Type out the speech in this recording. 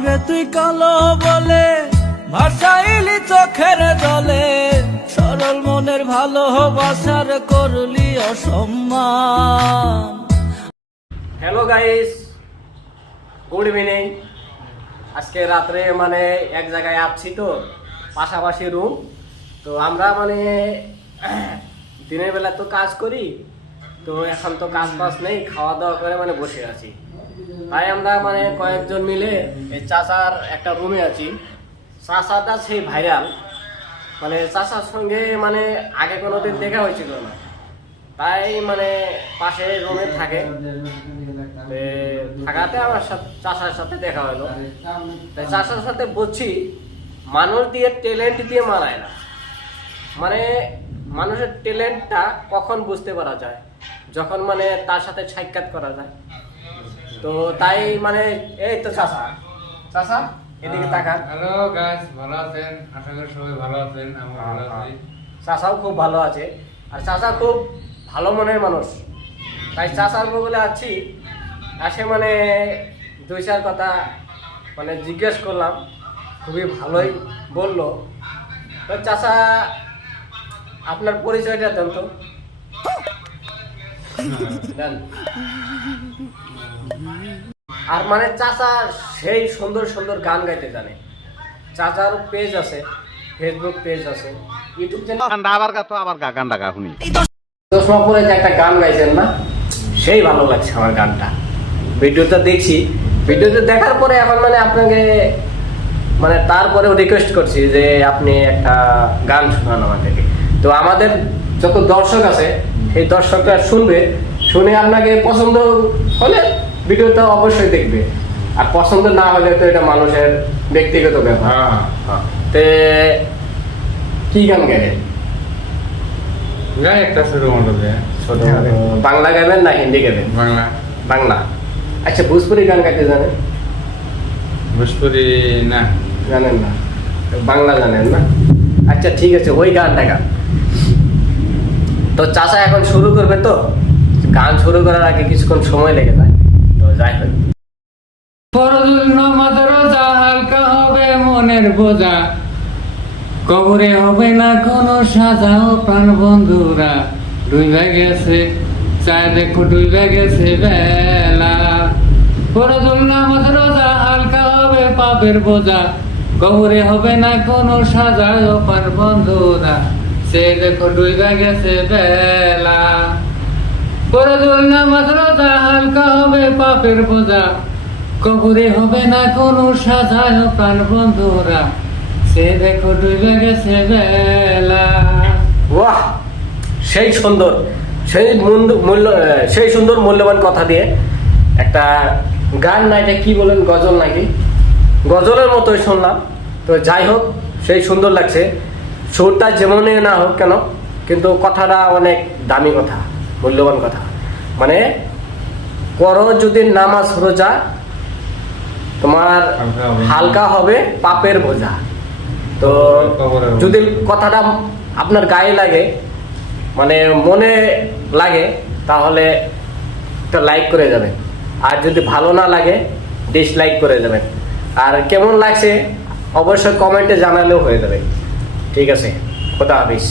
আমারে তুই কালো বলে, ভাসাইলি চোখের জলে। সরল মনের ভালোবাসার করলি অসম্মান। হ্যালো গাইস গুড ইভিনিং আজকে রাত্রে মানে এক জায়গায় আসছি তো, পাশাপাশি রুম তো আমরা মানে দিনের বেলা তো কাজ করি, তো এখন তো কাজ বাজ নেই খাওয়া দাওয়া করে মানে বসে আছি। তাই আমরা মানে কয়েকজন মিলে এই চাচার একটা রুমে আছি। চাচাটা সেই ভাইরাল মানে চাচার সঙ্গে মানে আগে কোনোদিন দেখা হয়েছিল না। তাই মানে পাশে রুমে থাকে। থাকাতে আমার চাষার সাথে দেখা হলো। তাই চাষার সাথে বলছি, মানুষ দিয়ে ট্যালেন্ট দিয়ে মানায় না। মানে মানুষের ট্যালেন্টটা কখন বুঝতে পারা যায়? যখন মানে তার সাথে সাক্ষাৎ করা যায়। তো তাই মানে এই তো চাষা চাষা এদিকে তাকান। হ্যালো গাইস ভালো আছেন? আশা করি সবাই ভালো আছেন আমি ভালো আছি। চাষাও খুব ভালো আছে। আর চাষা খুব ভালো মনের মানুষ। তাই চাষার বলে আছি। আসে মানে দুই চার কথা মানে জিজ্ঞেস করলাম। খুবই ভালোই বলল। তো চাষা আপনার পরিচয়টা দেন তো। দেন। আর মানে চাচা সেই সুন্দর সুন্দর গান গাইতে জানে। চাচার পেজ আছে ফেসবুক পেজ আছে ইউটিউব চ্যানেল আবার গা তো আবার গা গান্ডা গা শুনি। চশমা পরে যে একটা গান গাইছেন না সেই ভালো লাগছে আমার গানটা। ভিডিওটা দেখছি। ভিডিওটা দেখার পরে এখন মানে আপনাকে মানে তারপরেও রিকোয়েস্ট করছি যে আপনি একটা গান শোনান আমাদেরকে তো আমাদের যত দর্শক আছে সেই দর্শকরা শুনবে। শুনে আপনাকে পছন্দ হলে ভিডিওটা অবশ্যই দেখবে। আর পছন্দ না হলে তো এটা মানুষের ব্যক্তিগত ব্যাপার। হ্যাঁ তে কি গান গাইলেন গাই একটা শুরু মন্ডলে ছোট বাংলা গাবেন না হিন্দি গাবেন? বাংলা। বাংলা। আচ্ছা ভোজপুরি গান গাইতে জানেন? ভোজপুরি না। জানেন না। বাংলা জানেন না? আচ্ছা ঠিক আছে ওই গানটা গান। তো চাচা এখন শুরু করবে তো? গান শুরু করার আগে কিছুক্ষণ সময় লেগে যায়। তো যাই হোক রোজা হালকা হবে কবরে হবে না কোনো সাজা ও প্রাণ বন্ধুরা। ডুইবা গেছে চায় দেখো ডুইবা গেছে বেলা। ফরজুল নামাজ রোজা হালকা হবে পাপের বোঝা। কবরে হবে না কোনো সাজা ও প্রাণ বন্ধুরা। সে দেখো ডুইবা গেছে বেলা। ফরজুল নামাজ হবে পাপের বোঝা। কবরে হবে না কোনো সাজায় প্রাণ বন্ধুরা। সে দেখো ডুবে গেছে বেলা। বাহ! সেই সুন্দর, সেই মূল্য- সেই সুন্দর মূল্যবান কথা দিয়ে একটা গান না এটা কি বলেন, গজল নাকি? গজলের মতোই শুনলাম। তো যাই হোক, সেই সুন্দর লাগছে। সুরটা যেমনই না হোক কেন, কিন্তু কথাটা অনেক দামি কথা, মূল্যবান কথা। মানে করো যদি নামাজ রোজা তোমার হালকা হবে। পাপের বোঝা। তো যদি কথাটা আপনার গায়ে লাগে মানে মনে লাগে তাহলে একটা লাইক করে যাবেন। আর যদি ভালো না লাগে ডিসলাইক করে যাবেন। আর কেমন লাগছে অবশ্যই কমেন্টে জানালেও হয়ে যাবে। ঠিক আছে খোদা হাফিজ।